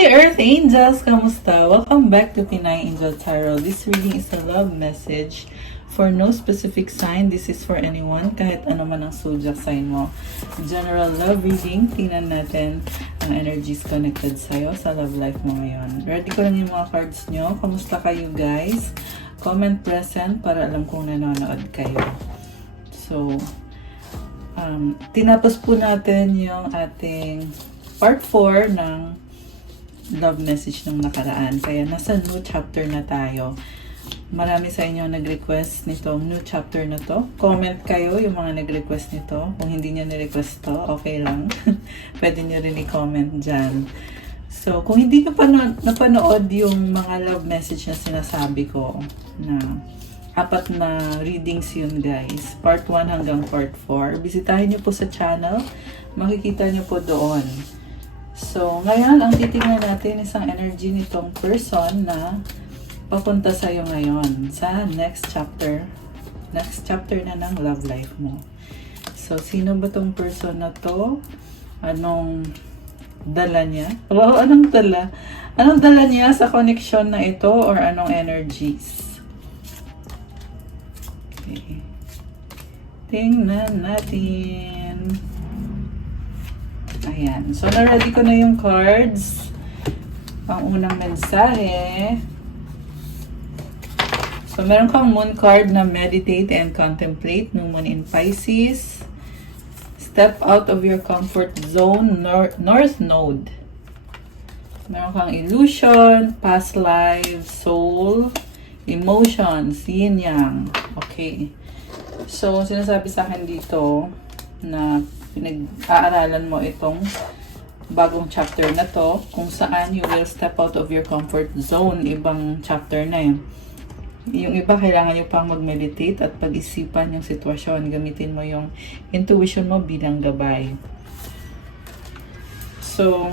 Hi Earth Angels! Kamusta? Welcome back to Pinay Angel Tarot. This reading is a love message for no specific sign. This is for anyone, kahit ano man ang zodiac sign mo. General love reading. Tingnan natin ang energies connected sa'yo sa love life mo ngayon. Ready ko lang yung mga cards nyo. Kamusta kayo guys? Comment present para alam kung nanonood kayo. So, tinapos po natin yung ating part 4 ng love message nung nakaraan. Kaya nasa new chapter na tayo. Marami sa inyo nag-request nitong new chapter na to. Comment kayo yung mga nag-request nito. Kung hindi nyo ni-request to, okay lang. Pwede nyo rin i-comment dyan. So, kung hindi nyo pa napanood yung mga love message na sinasabi ko, na 4 na readings yun guys. Part 1 hanggang part 4. Bisitahin nyo po sa channel. Makikita nyo po doon. So, ngayon, ang titingnan natin isang energy nitong person na papunta sa'yo ngayon sa next chapter. Next chapter na ng love life mo. So, sino ba tong person na to? Anong dala niya? Wow, anong dala? Anong dala niya sa connection na ito or anong energies? Okay. Tingnan natin. Ayan. So, na-ready ko na yung cards. Ang unang mensahe. So, meron kang moon card na meditate and contemplate. New moon in Pisces. Step out of your comfort zone. North node. Meron kang illusion, past life, soul, emotions, yin yang. Okay. So, sinasabi sa akin dito na pinag-aaralan mo itong bagong chapter na to kung saan you will step out of your comfort zone. Ibang chapter na yun. Yung iba kailangan nyo pang mag-meditate at pag-isipan yung sitwasyon. Gamitin mo yung intuition mo bilang gabay. So,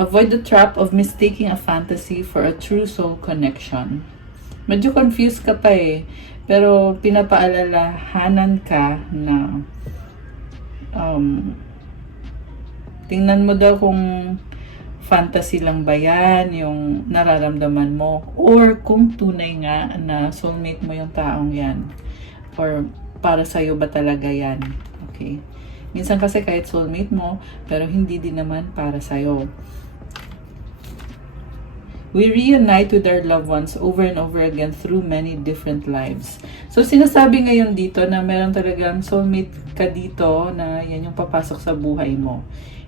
avoid the trap of mistaking a fantasy for a true soul connection. Medyo confused ka pa eh. Pero pinapaalalahanan ka na tingnan mo daw kung fantasy lang ba yan, yung nararamdaman mo, or kung tunay nga na soulmate mo yung taong yan, or para sa'yo ba talaga yan. Okay? Minsan kasi kahit soulmate mo, pero hindi din naman para sa'yo. We reunite with our loved ones over and over again through many different lives. So, sinasabi ngayon dito na meron talagang soulmate ka dito na yan yung papasok sa buhay mo.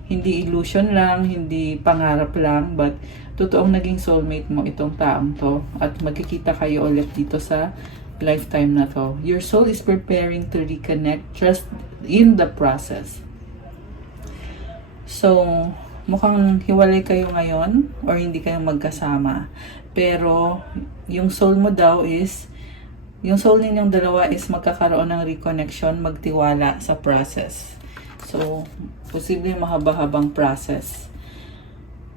Hindi illusion lang, hindi pangarap lang, but totoong naging soulmate mo itong taong to. At magkikita kayo ulit dito sa lifetime na to. Your soul is preparing to reconnect, trust in the process. So, mukhang hiwalay kayo ngayon or hindi kayo magkasama. Pero, yung soul mo daw is, yung soul ninyong dalawa is magkakaroon ng reconnection, magtiwala sa process. So, posible mahaba-habang process.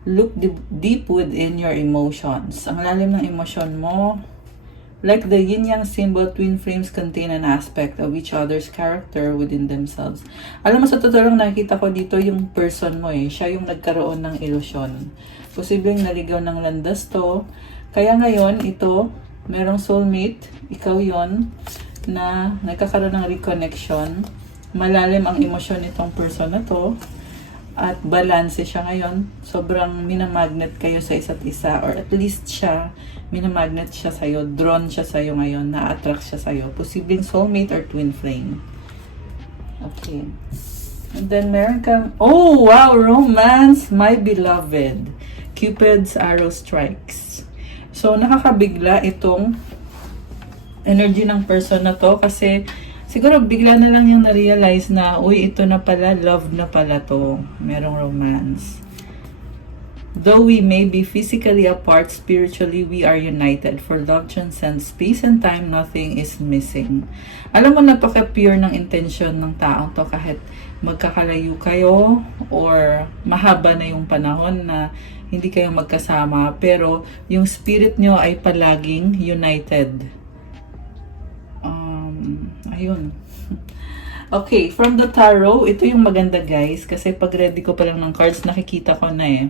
Look deep within your emotions. Ang lalim ng emosyon mo, like the yin-yang symbol, twin flames contain an aspect of each other's character within themselves. Alam mo, sa totoo lang nakita ko dito yung person mo eh. Siya yung nagkaroon ng ilusyon. Posibleng naligaw ng landas to. Kaya ngayon, ito, merong soulmate, ikaw yon na nagkakaroon ng reconnection. Malalim ang emosyon nitong person na to. At balance siya ngayon. Sobrang minamagnet kayo sa isa't isa. Or at least siya, minamagnet siya sa'yo. Drawn siya sa'yo ngayon. Na-attract siya sa'yo. Posibleng soulmate or twin flame. Okay. And then meron kang, oh wow, romance, my beloved. Cupid's arrow strikes. So, nakakabigla itong energy ng person na to. Kasi, siguro bigla na lang yung na-realize na, uy, ito na pala, love na pala to. Merong romance. Though we may be physically apart, spiritually we are united. For love transcends space and time, nothing is missing. Alam mo, napaka-pure ng intention ng taong to kahit magkakalayo kayo or mahaba na yung panahon na hindi kayo magkasama. Pero yung spirit nyo ay palaging united. Ayun. Okay, from the tarot, ito yung maganda guys. Kasi pag ready ko pa lang ng cards, nakikita ko na eh.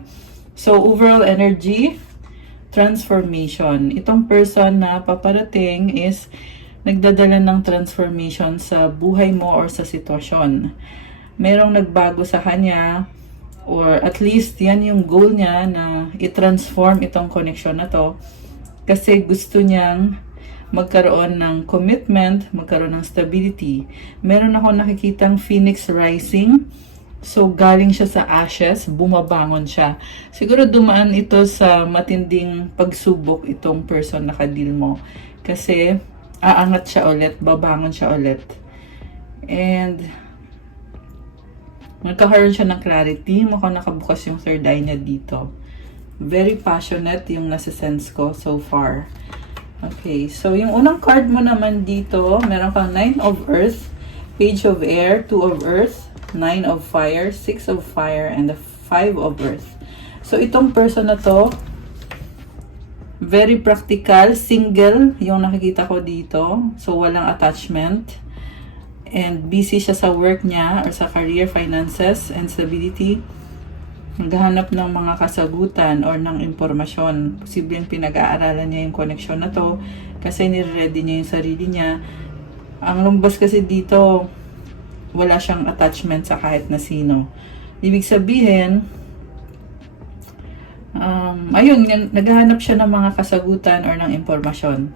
So, overall energy, transformation. Itong person na paparating is nagdadala ng transformation sa buhay mo or sa sitwasyon. Merong nagbago sa kanya, or at least yan yung goal niya na i-transform itong connection na to. Kasi gusto niyang magkaroon ng commitment, magkaroon ng stability. Meron ako nakikitang phoenix rising. So, galing siya sa ashes, bumabangon siya. Siguro dumaan ito sa matinding pagsubok itong person na kadil mo. Kasi, aangat siya ulit, babangon siya ulit. And, nagkakaroon siya ng clarity. Mukhang nakabukas yung third eye niya dito. Very passionate yung nasa sense ko so far. Okay, so yung unang card mo naman dito, meron kang 9 of Earth, Page of Air, 2 of Earth, 9 of Fire, 6 of Fire, and the 5 of Earth. So itong person na to, very practical, single yung nakikita ko dito. So walang attachment. And busy siya sa work niya or sa career, finances, and stability. Naghahanap ng mga kasagutan or ng impormasyon. Posibleng pinag-aaralan niya yung connection na to kasi nire-ready niya yung sarili niya. Ang lumabas kasi dito, wala siyang attachment sa kahit na sino. Ibig sabihin, ayun, naghahanap siya ng mga kasagutan or ng impormasyon.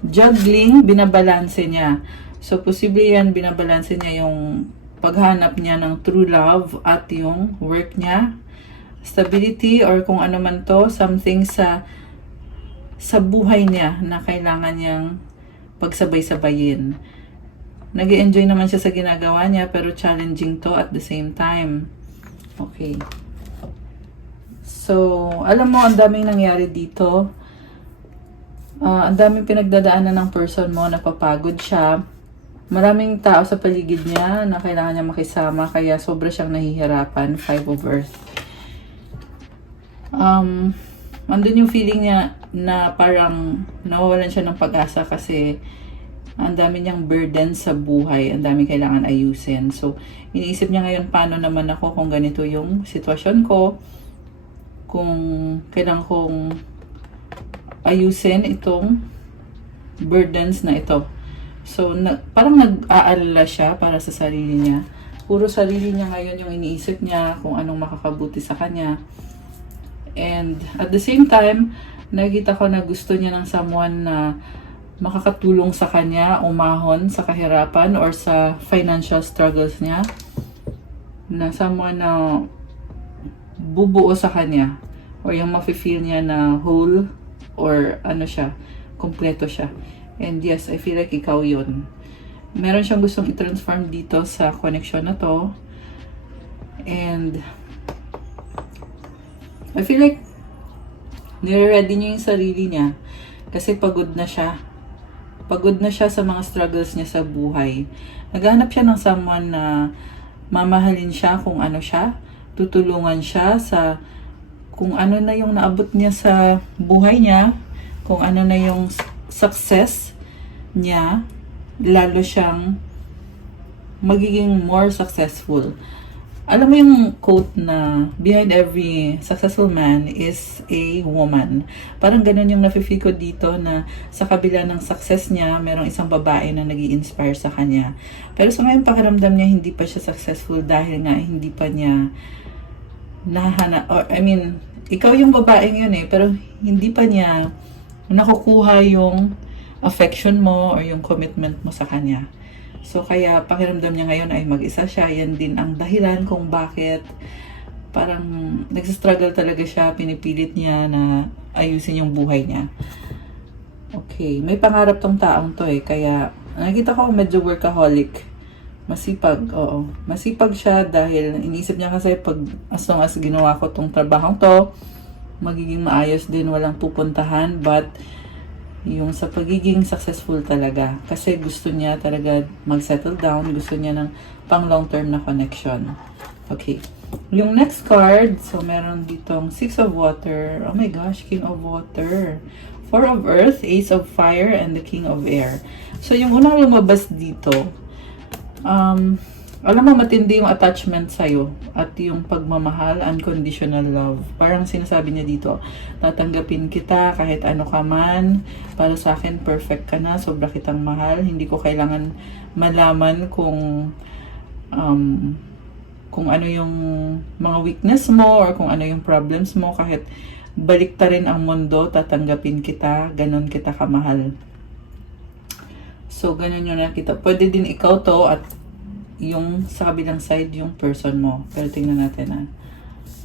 Juggling, binabalanse niya. So, posible yan, binabalanse niya yung paghanap niya ng true love at yung work niya. Stability or kung ano man to, something sa buhay niya na kailangan niyang pagsabay-sabayin. Nag-enjoy naman siya sa ginagawa niya pero challenging to at the same time. Okay. So, alam mo, ang daming nangyari dito. Ang daming pinagdadaanan ng person mo, napapagod siya. Maraming tao sa paligid niya na kailangan niya makisama, kaya sobra siyang nahihirapan. 5 of Earth. Andun yung feeling niya na parang nawawalan siya ng pag-asa kasi ang dami niyang burden sa buhay, ang dami kailangan ayusin. So, iniisip niya ngayon, paano naman ako kung ganito yung sitwasyon ko, kung kailangan kong ayusin itong burdens na ito. So, parang nag-aalala siya para sa sarili niya. Puro sarili niya ngayon yung iniisip niya, kung anong makakabuti sa kanya. And at the same time, nakita ko na gusto niya ng someone na makakatulong sa kanya, umahon sa kahirapan or sa financial struggles niya. Na someone na bubuo sa kanya. Or yung mafe-feel niya na whole or ano siya, kompleto siya. And yes, I feel like ikaw yun. Meron siyang gustong i-transform dito sa connection na to. And I feel like nire-ready niya yung sarili niya. Kasi pagod na siya. Pagod na siya sa mga struggles niya sa buhay. Naghahanap siya ng someone na mamahalin siya kung ano siya. Tutulungan siya sa kung ano na yung naabot niya sa buhay niya. Kung ano na yung success niya, lalo siyang magiging more successful. Alam mo yung quote na behind every successful man is a woman. Parang ganun yung nafe-feel ko dito na sa kabila ng success niya, merong isang babae na nag-i-inspire sa kanya. Pero sa ngayon pakiramdam niya hindi pa siya successful dahil nga hindi pa niya ikaw yung babaeng yun eh, pero hindi pa niya nakukuha yung affection mo or yung commitment mo sa kanya. So, kaya pakiramdam niya ngayon ay mag-isa siya. Yan din ang dahilan kung bakit parang nagsistruggle talaga siya. Pinipilit niya na ayusin yung buhay niya. Okay. May pangarap tong taong to eh. Kaya, nakita ko medyo workaholic. Masipag, oo. Masipag siya dahil iniisip niya kasi as long as ginawa ko tong trabahong to, magiging maayos din, walang pupuntahan, but yung sa pagiging successful talaga. Kasi gusto niya talaga mag-settle down, gusto niya ng pang long-term na connection. Okay. Yung next card, so meron ditong 6 of Water, oh my gosh, King of Water, 4 of Earth, Ace of Fire, and the King of Air. So yung unang lumabas dito, Alam mo, matindi yung attachment sa'yo at yung pagmamahal, unconditional love. Parang sinasabi niya dito, tatanggapin kita kahit ano ka man, para sa akin perfect ka na, sobra kitang mahal, hindi ko kailangan malaman um, kung ano yung mga weakness mo or kung ano yung problems mo, kahit baliktarin ang mundo, tatanggapin kita, ganon kita kamahal. So, ganun yung nakita. Pwede din ikaw to at yung sa kabilang side, yung person mo. Pero tingnan natin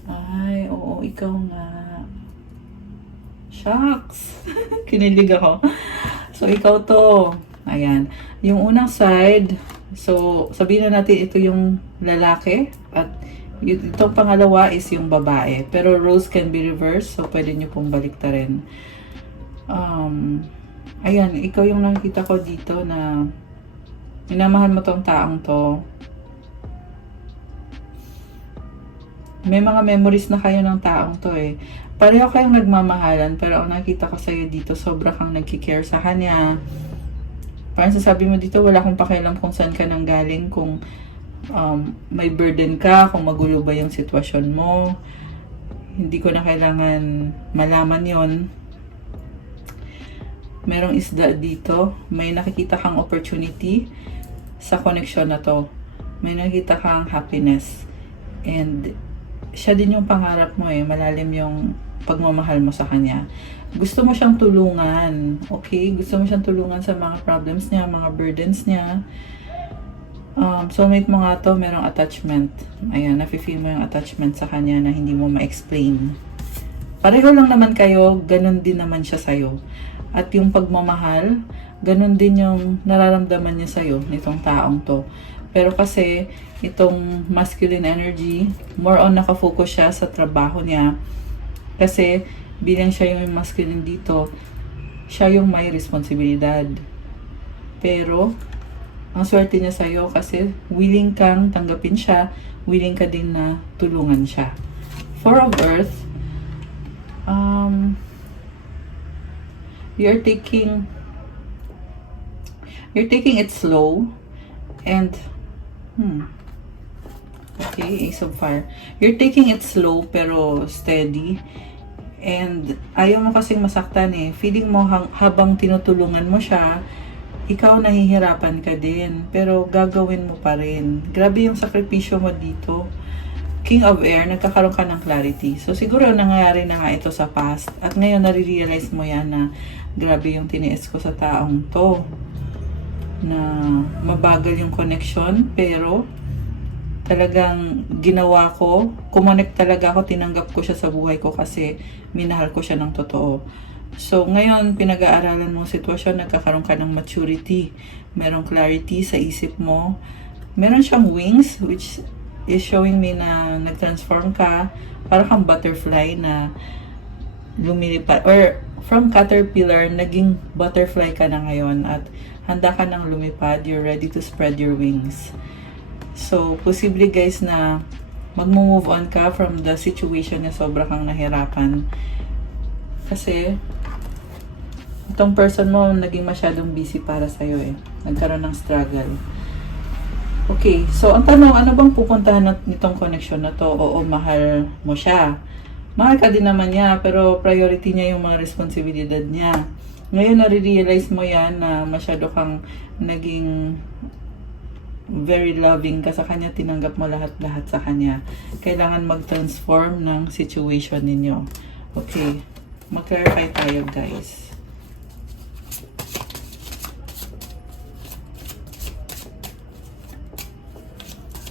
Ay, oo, ikaw nga. Shucks! Kinilig ako. So, ikaw to. Ayan. Yung unang side, so, sabihin na natin ito yung lalaki at itong pangalawa is yung babae. Pero roles can be reversed, so pwede nyo pong baliktarin. Ayan, ikaw yung nakikita ko dito na minamahal mo tong taong to. May mga memories na kayo ng taong to eh. Pareho kayong nagmamahalan, pero ang nakita ko sa'yo dito, sobra kang nagkikare sa kanya. Parang sasabi mo dito, wala akong pakialam kung saan ka nang galing, kung may burden ka, kung magulo ba yung sitwasyon mo. Hindi ko na kailangan malaman yon. Merong isda dito. May nakikita kang opportunity sa connection na to. May nakikita kang happiness. And siya din yung pangarap mo eh. Malalim yung pagmamahal mo sa kanya. Gusto mo siyang tulungan. Okay? Gusto mo siyang tulungan sa mga problems niya, mga burdens niya. Soulmate mo nga to, merong attachment. Ayan, nafe-feel mo yung attachment sa kanya na hindi mo ma-explain. Pareho lang naman kayo, ganun din naman siya sa'yo. At yung pagmamahal, ganun din yung nararamdaman niya sa'yo, nitong taong to. Pero kasi, itong masculine energy, more on nakafocus siya sa trabaho niya. Kasi, bilang siya yung masculine dito, siya yung may responsibilidad. Pero, ang swerte niya sa'yo kasi willing kang tanggapin siya, willing ka din na tulungan siya. Four of Earth, you're taking it slow and okay, Ace of Fire. You're taking it slow pero steady and ayaw mo kasing masaktan eh. Feeling mo habang tinutulungan mo siya, ikaw nahihirapan ka din pero gagawin mo pa rin. Grabe yung sakripisyo mo dito. King of Air, nagkakaroon ka ng clarity. So, siguro nangyayari na nga ito sa past. At ngayon, nare-realize mo yan na grabe yung tiniis ko sa taong to. Na mabagal yung connection, pero talagang ginawa ko, kumonect talaga ako, tinanggap ko siya sa buhay ko kasi minahal ko siya ng totoo. So, ngayon, pinag-aaralan mong sitwasyon, nagkakaroon ka ng maturity. Merong clarity sa isip mo. Meron siyang wings, which is showing me na nag-transform ka, parang kang butterfly na lumilipad, or from caterpillar, naging butterfly ka na ngayon at handa ka nang lumipad, you're ready to spread your wings. So, posible guys na mag-move on ka from the situation na sobra kang nahirapan. Kasi, itong person mo naging masyadong busy para sa'yo eh. Nagkaroon ng struggle. Okay, so ang tanong, ano bang pupuntahan nitong connection na to? Oo, mahal mo siya. Mahal ka din naman niya, pero priority niya yung mga responsibilidad niya. Ngayon, nare-realize mo yan na masyado kang naging very loving ka sa kanya, tinanggap mo lahat-lahat sa kanya. Kailangan mag-transform ng situation ninyo. Okay, mag-clarify tayo guys.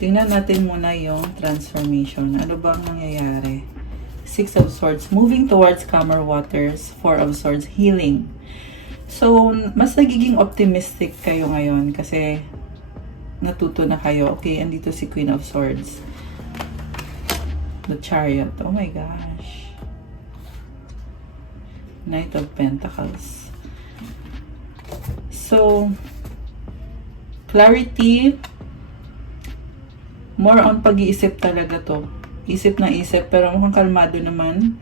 Tingnan natin muna yung transformation. Ano bang nangyayari? Six of Swords, moving towards calmer waters. Four of Swords, healing. So, mas nagiging optimistic kayo ngayon kasi natuto na kayo. Okay, andito si Queen of Swords. The Chariot. Oh my gosh. Knight of Pentacles. So, clarity, more on pag-iisip talaga to. Isip na isip, pero mukhang kalmado naman.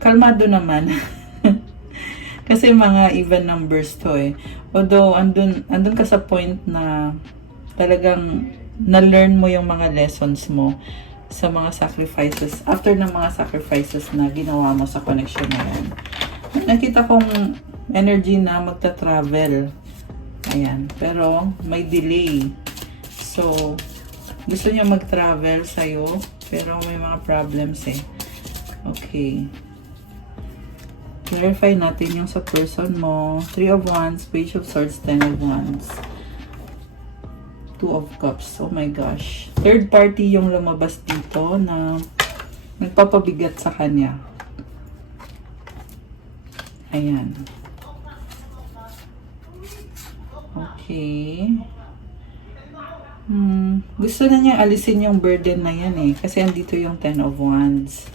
Kalmado naman. Kasi mga even numbers to eh. Although, andun ka sa point na talagang na-learn mo yung mga lessons mo sa mga sacrifices, after ng mga sacrifices na ginawa mo sa connection na yan. Nakita kong energy na magta-travel. Ayan. Pero may delay. So, gusto niya mag-travel sa'yo, pero may mga problems eh. Okay. Clarify natin yung sa person mo. 3 of Wands, Page of Swords, 10 of Wands. 2 of Cups. Oh my gosh. Third party yung lumabas dito na nagpapabigat sa kanya. Ayan. Okay. Gusto na niya alisin yung burden na yan eh. Kasi andito yung 10 of Wands.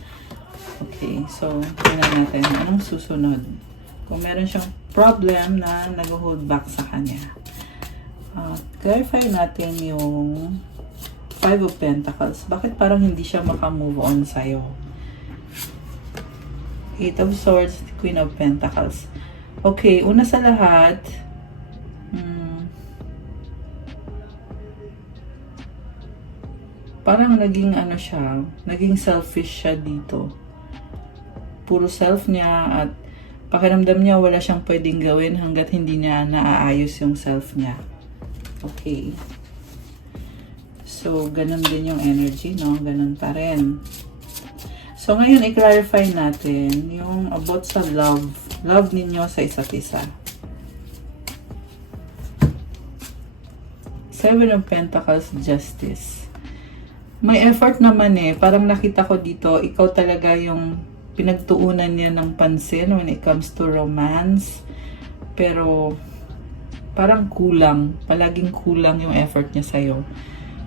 Okay. So, tingnan natin. Anong susunod? Kung meron siyang problem na nag-hold back sa kanya. Clarify natin yung 5 of Pentacles. Bakit parang hindi siya makamove on sa'yo? 8 of Swords, Queen of Pentacles. Okay, una sa lahat, parang naging ano siya, naging selfish siya dito. Puro self niya at pakiramdam niya wala siyang pwedeng gawin hanggat hindi niya naaayos yung self niya. Okay. So, ganun din yung energy, no? Ganun pa rin. So, ngayon, i-clarify natin yung about sa love. Love ninyo sa isa't isa. 7 of Pentacles, Justice. May effort naman eh. Parang nakita ko dito, ikaw talaga yung pinagtuunan niya ng pansin when it comes to romance. Pero, parang kulang. Palaging kulang yung effort niya sa'yo.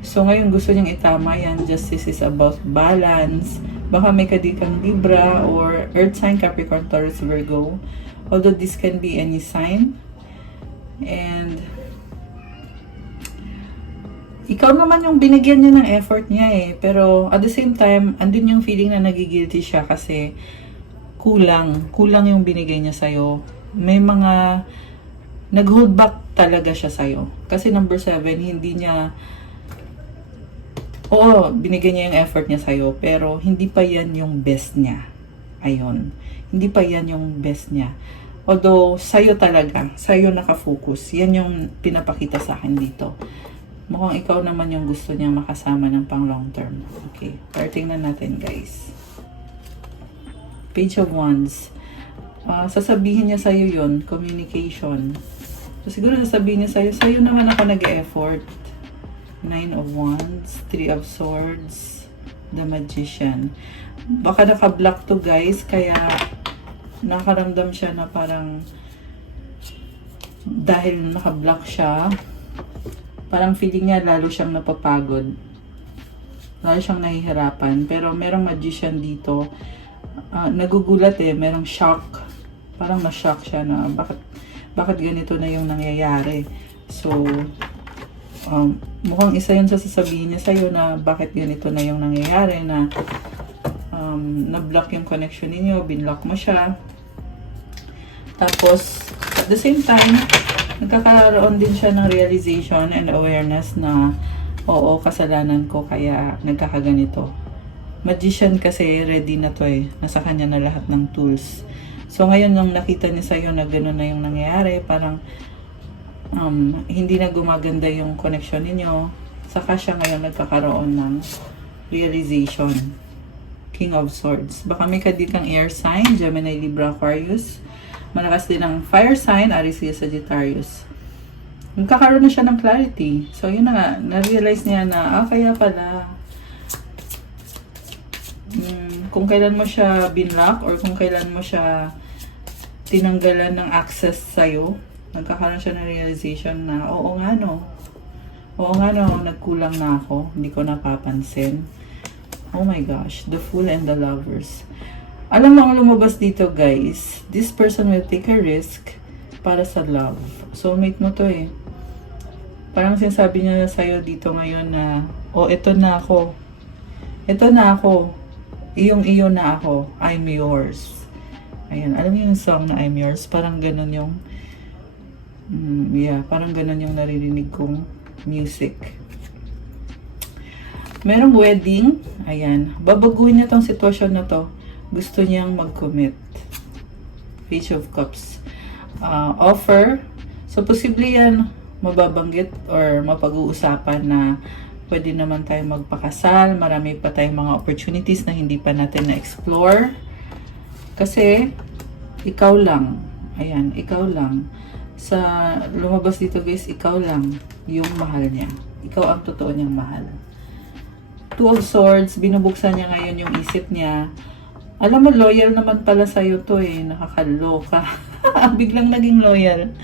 So, ngayon gusto niyang itama yan. Justice is about balance. Baka may kadikang Libra or Earth sign, Capricorn, Taurus, Virgo. Although this can be any sign. And ikaw naman yung binigyan niya ng effort niya eh. Pero at the same time, andun yung feeling na nagigilty siya kasi kulang. Kulang yung binigay niya sa'yo. May mga nag-hold back talaga siya sa'yo. Kasi number 7, hindi niya, oo, binigay niya yung effort niya sa'yo, pero hindi pa yan yung best niya. Ayun. Hindi pa yan yung best niya. Although, sa'yo talaga, sa'yo nakafocus. Yan yung pinapakita sa akin dito. Mukhang ikaw naman yung gusto niya makasama ng pang long term. Okay, parting na natin guys. Page of Wands. Sasabihin niya sa'yo yun, communication. So, siguro sasabihin niya sa'yo naman ako nag-e-effort. 9 of Wands, 3 of Swords, the Magician. Baka naka-block to guys, kaya nakaramdam siya na parang dahil naka-block siya, parang feeling niya lalo siyang napapagod. Lalo siyang nahihirapan. Pero merong Magician dito, nagugulat eh, merong shock. Parang na-shock siya na bakit ganito na yung nangyayari. So, mukhang isa yun sa sasabihin niya sa'yo na bakit ganito na yung nangyayari, na na-block yung connection ninyo, binlock mo siya. Tapos, at the same time, nagkakaroon din siya ng realization and awareness na oo, kasalanan ko kaya nagkakaganito. Magician kasi ready na to eh. Nasa kanya na lahat ng tools. So, ngayon nung nakita niya sa'yo na gano'n na yung nangyayari, parang hindi na gumaganda yung connection ninyo, saka siya ngayon nagkakaroon ng realization. King of Swords. Baka may kadikang air sign, Gemini, Libra, Aquarius. Malakas din ang fire sign, Aries, Sagittarius. Nagkakaroon na siya ng clarity. So, yun na nga, na-realize niya na, kaya pala, kung kailan mo siya binlock or kung kailan mo siya tinanggalan ng access sa'yo, nagkakaroon siya ng realization na, oo nga no, nagkulang na ako, hindi ko napapansin. Oh my gosh, the Fool and the Lovers. Alam mo ang lumabas dito guys, this person will take a risk para sa love. Soulmate mo to eh. Parang sinasabi niya sa'yo dito ngayon na, ito na ako. Ito na ako. Iyong-iyo na ako. I'm yours. Ayan, alam niyo yung song na I'm yours? Parang ganun yung, parang ganun yung naririnig kong music. Merong wedding. Ayan. Babaguhin niya tong sitwasyon na to. Gusto niyang mag-commit. Page of Cups. Offer. So, posible yan mababanggit or mapag-uusapan na pwede naman tayo magpakasal. Marami pa tayong mga opportunities na hindi pa natin na-explore. Kasi, ikaw lang. Ayan, ikaw lang. Sa lumabas dito guys, ikaw lang yung mahal niya. Ikaw ang totoo niyang mahal. Two of Swords, binubuksan niya ngayon yung isip niya. Alam mo, loyal naman pala sa'yo to eh. Nakakaloka. Biglang naging loyal.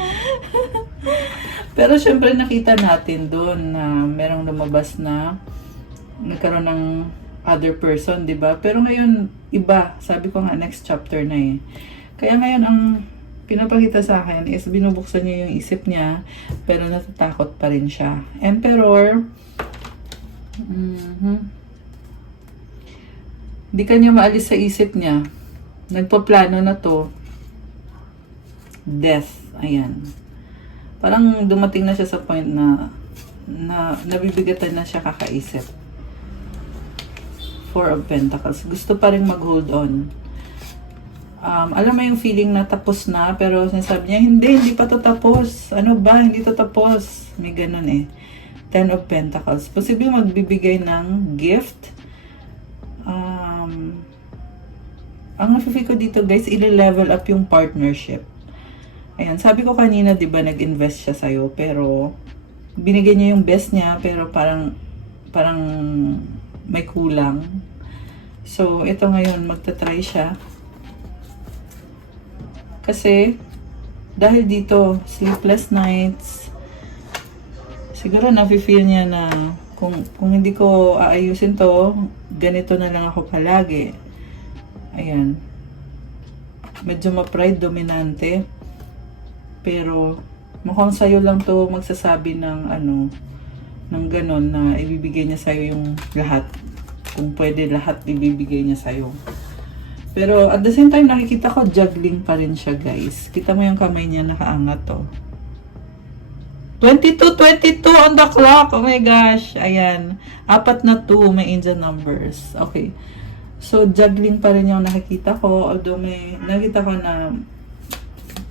Pero syempre nakita natin doon na merong lumabas na nagkaroon ng other person, di ba? Pero ngayon, iba. Sabi ko nga, next chapter na eh. Kaya ngayon, ang pinapakita sa akin is binubuksan niya yung isip niya, pero natatakot pa rin siya. Emperor, hindi kanya maalis sa isip niya. Nagpaplano na to. Death. Ayan. Parang dumating na siya sa point na nabibigatan na siya kakaisip. Four of Pentacles. Gusto pa rin mag-hold on. Alam mo yung feeling na tapos na, pero sinasabi niya, hindi pa to tapos. Ano ba? Hindi to tapos. May ganun eh. Ten of Pentacles. Posible magbibigay ng gift. Ang nafe-feel ko dito guys, i-level up yung partnership. Ayan, sabi ko kanina, di ba, nag-invest siya sa'yo, pero binigay niya yung best niya, pero parang may kulang. So, ito ngayon, magta-try siya. Kasi, dahil dito, sleepless nights, siguro nafe-feel niya na kung hindi ko aayusin to, ganito na lang ako palagi. Ayan. Medyo ma-pride dominante. Pero, mukhang sa'yo lang to magsasabi ng ng ganon na ibibigay niya sa'yo yung lahat. Kung pwede lahat ibibigay niya sa'yo. Pero, at the same time, nakikita ko juggling pa rin siya, guys. Kita mo yung kamay niya nakaangat to. 22 on the clock. Oh my gosh. Ayan. 4 na 2. May angel numbers. Okay. So, juggling pa rin yung nakikita ko. Although nakita ko na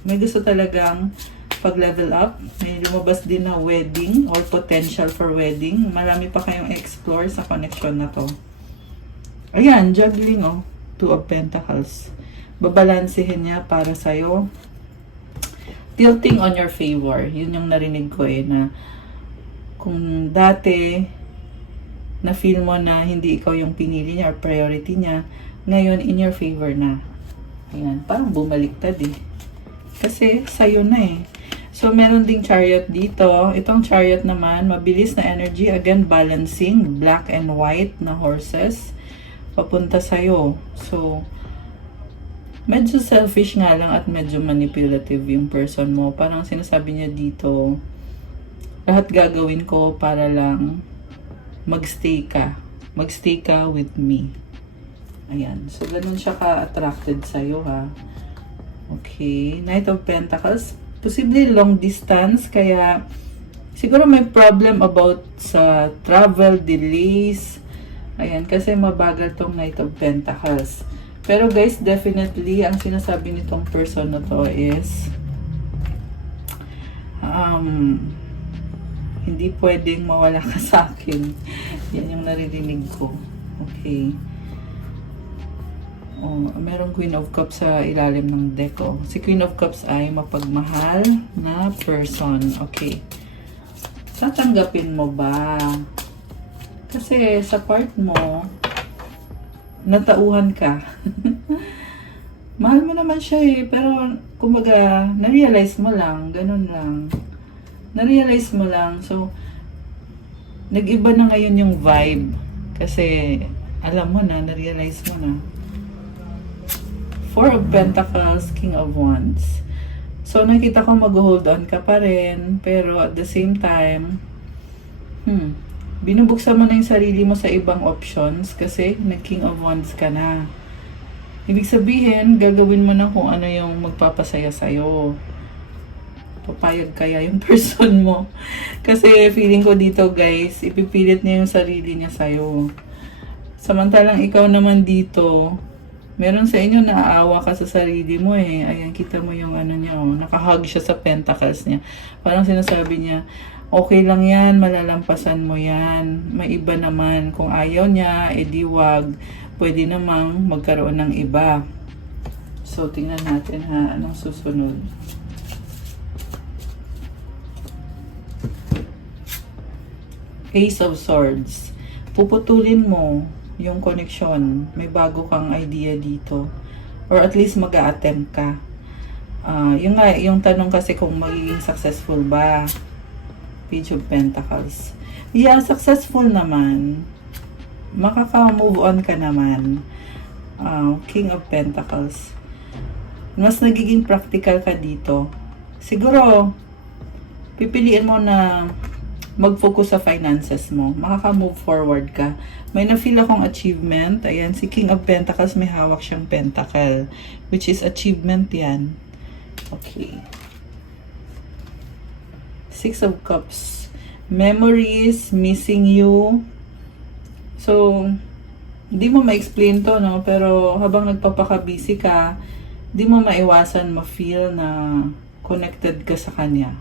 may gusto talagang pag-level up. May lumabas din na wedding or potential for wedding. Marami pa kayong explore sa connection na to. Ayan. Juggling, oh. 2 of Pentacles. Babalansehin niya para sa'yo. Tilting on your favor. Yun yung narinig ko eh, na kung dati na feel mo na hindi ikaw yung pinili niya or priority niya, ngayon in your favor na. Ayan, parang bumaliktad eh. Kasi sa'yo na eh. So, meron ding Chariot dito. Itong Chariot naman, mabilis na energy. Again, balancing. Black and white na horses. Papunta sa'yo. So, medyo selfish nga lang at medyo manipulative yung person mo. Parang sinasabi niya dito, lahat gagawin ko para lang magstay ka. Magstay ka with me. Ayan. So, ganun siya ka-attracted sa'yo, ha. Okay. Knight of Pentacles. Posibly long distance, kaya siguro may problem about sa travel, delays. Ayan, kasi mabagal tong Knight of Pentacles. Pero guys, definitely, ang sinasabi nitong person na to is hindi pwedeng mawala ka sa akin. Yan yung naririnig ko. Okay. Oh, merong Queen of Cups sa ilalim ng deck. Oh. Si Queen of Cups ay mapagmahal na person. Okay. Tatanggapin mo ba? Kasi sa part mo, natauhan ka. Mahal mo naman siya eh. Pero, kumbaga, na-realize mo lang. Ganun lang. Na-realize mo lang. So, nag-iba na ngayon yung vibe. Kasi, alam mo na, na-realize mo na. Four of Pentacles, King of Wands. So, nakita ko mag-hold on ka pa rin. Pero, at the same time, binubuksan mo na yung sarili mo sa ibang options kasi nag-King of Wands ka na. Ibig sabihin, gagawin mo na kung ano yung magpapasaya sa'yo. Papayag kaya yung person mo. Kasi feeling ko dito guys, ipipilit niya yung sarili niya sa'yo. Samantalang ikaw naman dito, meron sa inyo naaawa ka sa sarili mo eh. Ayan, kita mo yung ano niya, oh. Nakahug siya sa pentacles niya. Parang sinasabi niya, okay lang yan, malalampasan mo yan. May iba naman. Kung ayaw niya, edi wag. Pwede namang magkaroon ng iba. So, tingnan natin ha, anong susunod. Ace of Swords. Puputulin mo yung connection. May bago kang idea dito. Or at least mag-a-attempt ka. Yung tanong kasi kung magiging successful ba. Page of Pentacles. Yeah, successful naman. Makaka-move on ka naman. King of Pentacles. Mas nagiging practical ka dito. Siguro, pipiliin mo na mag-focus sa finances mo. Makaka-move forward ka. May na-feel akong achievement. Ayan, si King of Pentacles, may hawak siyang pentacle. Which is achievement yan. Okay. Six of Cups. Memories, missing you. So, hindi mo ma-explain to, no? Pero habang nagpapaka-busy ka, di mo maiwasan ma-feel na connected ka sa kanya.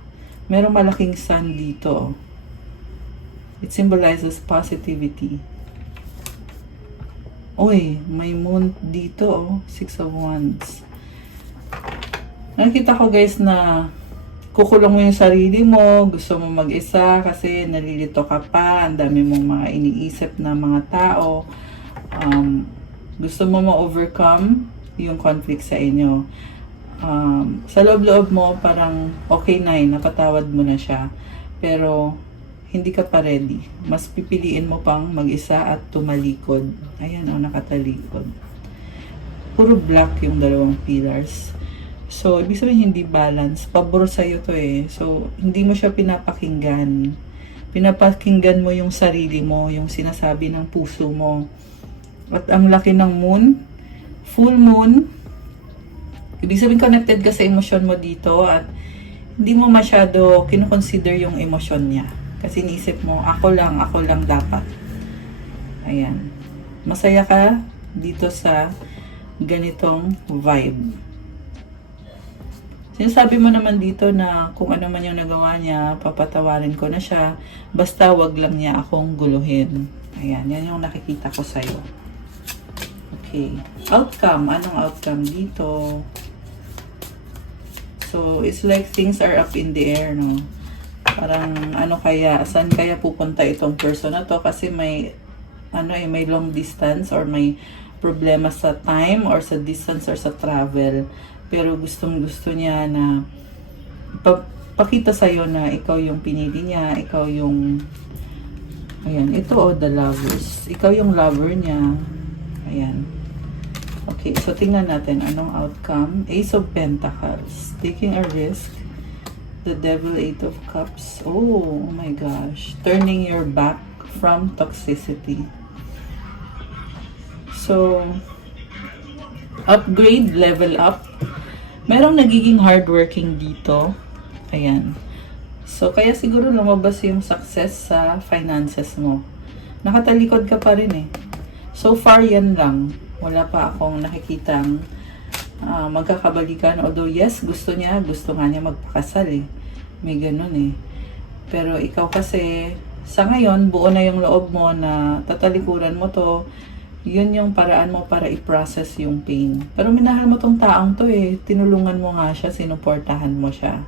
Merong malaking sun dito. It symbolizes positivity. Uy, may moon dito, oh. Six of Wands. Nakita ko guys na kukulong mo yung sarili mo, gusto mo mag-isa kasi nalilito ka pa, ang dami mong mga iniisip na mga tao. Gusto mo ma-overcome yung conflict sa inyo. Sa loob-loob mo, parang okay na napatawad mo na siya. Pero, hindi ka pa ready. Mas pipiliin mo pang mag-isa at tumalikod. Ayan, nakatalikod. Puro black yung dalawang pillars. So, ibig sabihin hindi balance. Pabor sa'yo to eh. So, hindi mo siya pinapakinggan. Pinapakinggan mo yung sarili mo, yung sinasabi ng puso mo. At ang laki ng moon, full moon, ibig sabihin connected ka sa emosyon mo dito at hindi mo masyado kinoconsider yung emosyon niya. Kasi iniisip mo, ako lang dapat. Ayan. Masaya ka dito sa ganitong vibe. Sinasabi mo naman dito na kung ano man yung nagawa niya, papatawarin ko na siya. Basta wag lang niya akong guluhin. Ayan, yan yung nakikita ko sa'yo. Okay. Outcome. Anong outcome dito? So, it's like things are up in the air, no? Parang, saan kaya pupunta itong person na to? Kasi may, may long distance or may problema sa time or sa distance or sa travel. Pero gustong-gusto niya na pakita sa'yo na ikaw yung pinili niya, ikaw yung, ayan, ito the lovers. Ikaw yung lover niya. Ayan. Okay, so tingnan natin anong outcome. Ace of Pentacles. Taking a risk. The Devil, Eight of Cups. Oh my gosh. Turning your back from toxicity. So, upgrade, level up. Merong nagiging hardworking dito. Ayan. So, kaya siguro lumabas yung success sa finances mo. Nakatalikod ka pa rin eh. So far, yan lang. Wala pa akong nakikitang magkakabalikan. Although, yes, gusto nga niya magpakasal eh. May ganun eh. Pero ikaw kasi, sa ngayon, buo na yung loob mo na tatalikuran mo to. Yun yung paraan mo para i-process yung pain. Pero minahal mo tong taong to eh. Tinulungan mo nga siya, sinuportahan mo siya.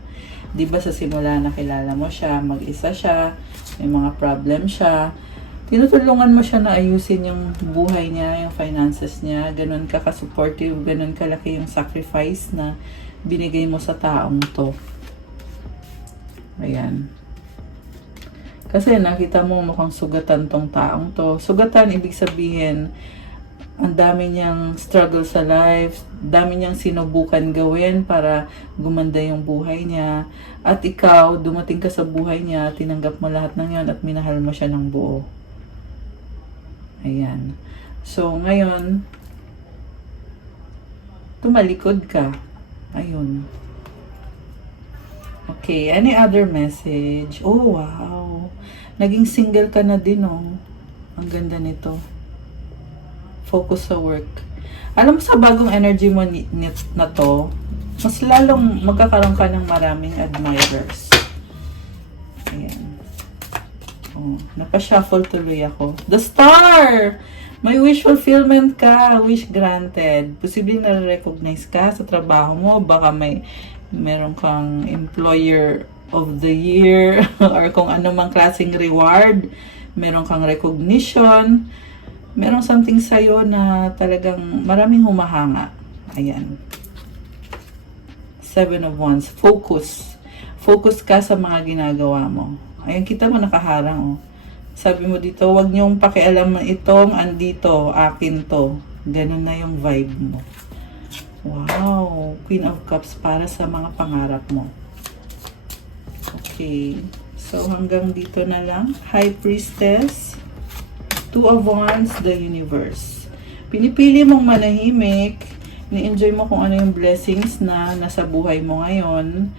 Diba sa simula nakilala mo siya, mag-isa siya, may mga problem siya. Tinutulungan mo siya na ayusin yung buhay niya, yung finances niya. Ganun ka ka-supportive, ganun kalaki yung sacrifice na binigay mo sa taong to. Ayan. Kasi nakita mo mukhang sugatan tong taong to. Sugatan, ibig sabihin, ang dami niyang struggle sa life, dami niyang sinubukan gawin para gumanda yung buhay niya. At ikaw, dumating ka sa buhay niya, tinanggap mo lahat ng yan at minahal mo siya ng buo. Ayan. So, ngayon, tumalikod ka. Ayun. Okay, any other message? Oh, wow. Naging single ka na din, oh. Ang ganda nito. Focus sa work. Alam mo sa bagong energy mo na to, mas lalong magkakaroon ka ng maraming admirers. Ayan. Oh, napashuffle tuloy ako. The Star! May wish fulfillment ka. Wish granted. Posibleng na-recognize ka sa trabaho mo. Baka meron kang employer of the year or kung ano mang klaseng reward. Meron kang recognition. Meron something sa'yo na talagang maraming humahanga. Ayan. 7 of Wands. Focus. Focus ka sa mga ginagawa mo. Ayan, kita mo nakaharang, oh. Sabi mo dito, wag niyong pakialaman itong andito, akin to. Ganun na yung vibe mo. Wow. Queen of Cups para sa mga pangarap mo. Okay. So, hanggang dito na lang. High Priestess. 2 of Wands, the Universe. Pinipili mong manahimik. Ni-enjoy mo kung ano yung blessings na nasa buhay mo ngayon.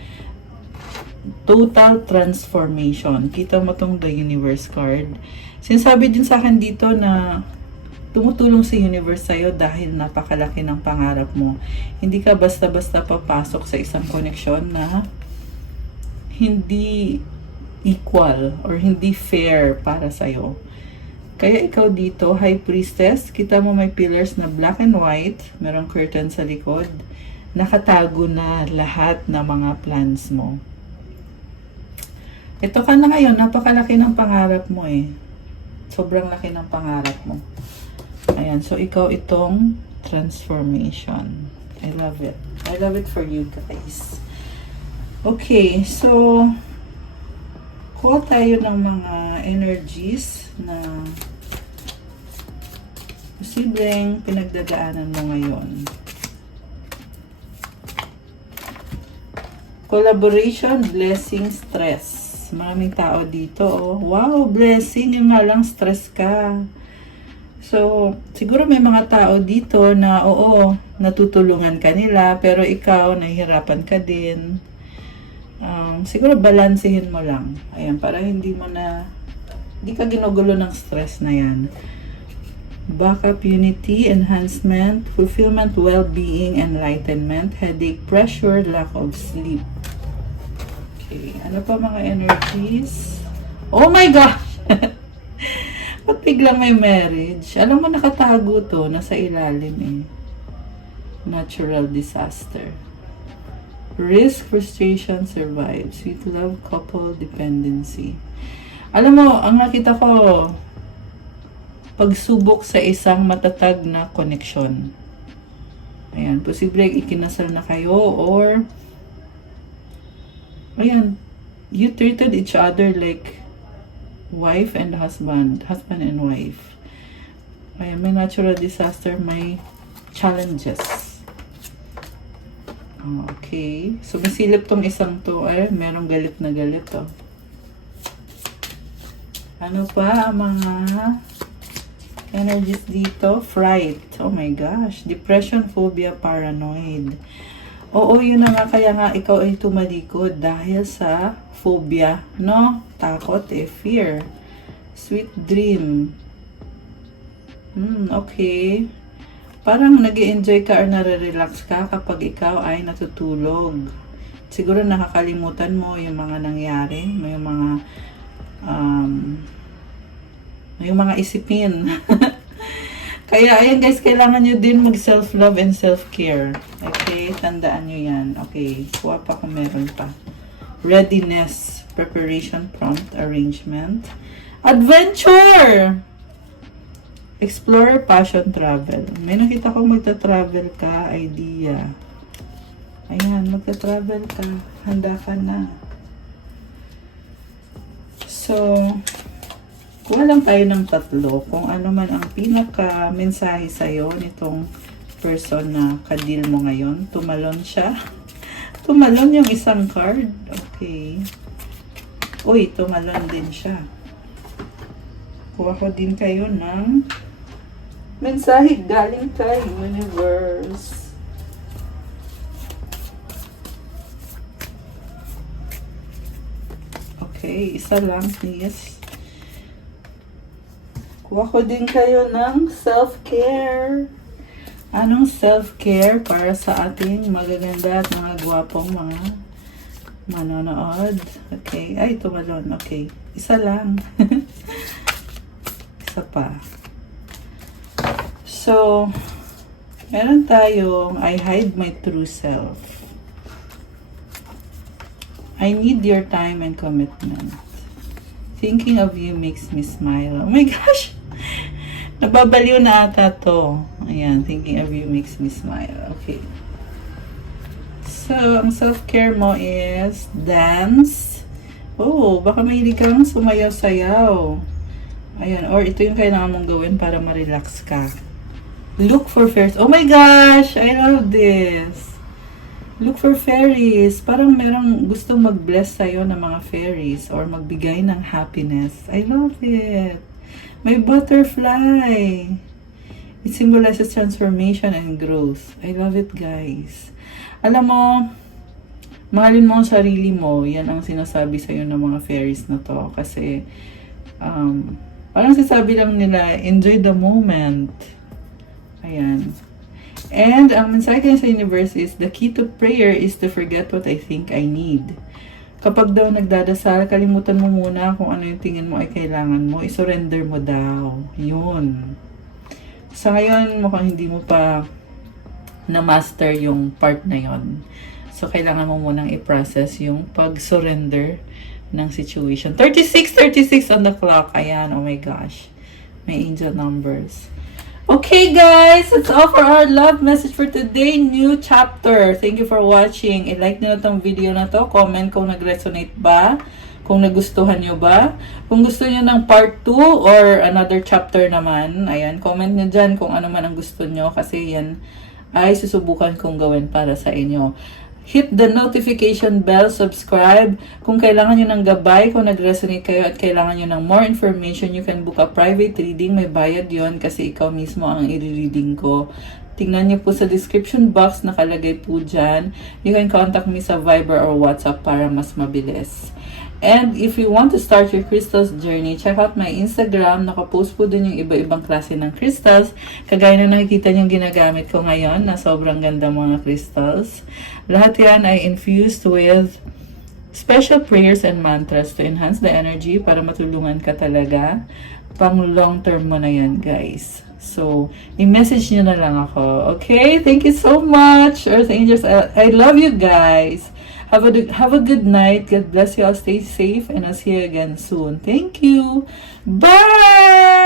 Total transformation. Kita mo tong the Universe card. Sinasabi din sa akin dito na tumutulong si Universe sa'yo dahil napakalaki ng pangarap mo. Hindi ka basta-basta papasok sa isang koneksyon na hindi equal or hindi fair para sa'yo. Kaya ikaw dito, High Priestess, kita mo may pillars na black and white, merong curtain sa likod, nakatago na lahat ng mga plans mo. Ito ka na ngayon, napakalaki ng pangarap mo eh. Sobrang laki ng pangarap mo. Ayan, so ikaw itong transformation. I love it. I love it for you guys. Okay, so call tayo ng mga energies na posibleng pinagdadaanan mo ngayon. Collaboration, blessing, stress. Maraming tao dito, oh. Wow, blessing. Yung nga lang, stress ka. So, siguro may mga tao dito na, oo, natutulungan ka nila, pero ikaw, nahihirapan ka din. Siguro, balansehin mo lang. Ayan, para hindi ka ginugulo ng stress na yan. Backup, unity, enhancement, fulfillment, well-being, enlightenment, headache, pressure, lack of sleep. Okay, ano pa mga energies? Oh my gosh! Ba't biglang may marriage? Alam mo, nakatago to, nasa ilalim eh. Natural disaster. Risk, frustration, survive. Sweet love, couple, dependency. Alam mo, ang nakita ko, pagsubok sa isang matatag na koneksyon. Ayan, posible ikinasal na kayo or ayan, you treated each other like wife and husband and wife. Ayan, may natural disaster, may challenges. Okay, so masilip tong isang to, merong galit na galit, oh. Ano pa ang mga energies dito? Fright. Oh my gosh. Depression, phobia, paranoid. Oo, yun na nga. Kaya nga ikaw ay tumalikod dahil sa phobia, no? Takot fear. Sweet dream. Okay. Parang nag-i-enjoy ka or nare-relax ka kapag ikaw ay natutulog. Siguro nakakalimutan mo yung mga nangyari, yung mga isipin. Kaya, ayan guys, kailangan nyo din mag-self-love and self-care. Okay, tandaan nyo yan. Okay, kuha pa kung meron pa. Readiness, preparation, prompt, arrangement. Adventure! Explore, passion, travel. May nakita ko magta-travel ka, idea. Ayan, magta-travel ka. Handa ka na. So, kuha lang tayo ng tatlo kung ano man ang pinaka-mensahe sa'yo nitong person na kadil mo ngayon. Tumalon siya. Tumalon yung isang card. Okay. Uy, tumalon din siya. Kuha ko din kayo ng mensahe galing kay Universe. Okay, isa lang please. Kuha ko din kayo ng self-care. Anong self-care para sa ating magaganda at mga gwapong mga manonood? Okay, ay tumalon. Okay, isa lang. Isa pa. So, meron tayong I hide my true self. I need your time and commitment. Thinking of you makes me smile. Oh my gosh! Nababaliw na ata to. Ayan, thinking of you makes me smile. Okay. So, ang self-care mo is dance. Oh, baka mahilig kang sumayaw-sayaw. Ayan, or ito yung kailangan mong gawin para ma-relax ka. Look for fairies. Oh my gosh! I love this. Look for fairies. Parang merong gustong mag-bless sa'yo ng mga fairies or magbigay ng happiness. I love it. May butterfly. It symbolizes transformation and growth. I love it, guys. Alam mo, mahalin mo ang sarili mo. Yan ang sinasabi sa'yo ng mga fairies na to. Kasi, parang sinasabi lang nila, enjoy the moment. Ayan. And ang mensahe sa universe is, the key to prayer is to forget what I think I need. Kapag daw nagdadasal, kalimutan mo muna kung ano yung tingin mo ay kailangan mo. I-surrender mo daw. Yun. Sa ngayon, mukhang hindi mo pa na-master yung part na yon. So, kailangan mo munang i-process yung pag-surrender ng situation. 36 on the clock. Ayan, oh my gosh. May angel numbers. Okay guys, that's all for our love message for today. New chapter. Thank you for watching. I-like nyo na tong video na to. Comment kung nag-resonate ba. Kung nagustuhan nyo ba. Kung gusto nyo ng part 2 or another chapter naman. Ayan, comment nyo dyan kung ano man ang gusto nyo. Kasi yan ay susubukan kong gawin para sa inyo. Hit the notification bell, subscribe. Kung kailangan nyo ng gabay, kung nag-resonate kayo at kailangan nyo ng more information, you can book a private reading. May bayad yon kasi ikaw mismo ang i-reading ko. Tingnan nyo po sa description box, nakalagay po dyan. You can contact me sa Viber or WhatsApp para mas mabilis. And if you want to start your crystals journey, check out my Instagram. Nakapost po dun yung iba-ibang klase ng crystals. Kagaya na nakikita nyo ginagamit ko ngayon na sobrang ganda mga crystals. Lahat yan ay infused with special prayers and mantras to enhance the energy para matulungan ka talaga. Pang long term mo na yan, guys. So, i-message nyo na lang ako. Okay? Thank you so much, Earth Angels. I love you guys. Have a good night. God bless you all. Stay safe and I'll see you again soon. Thank you. Bye!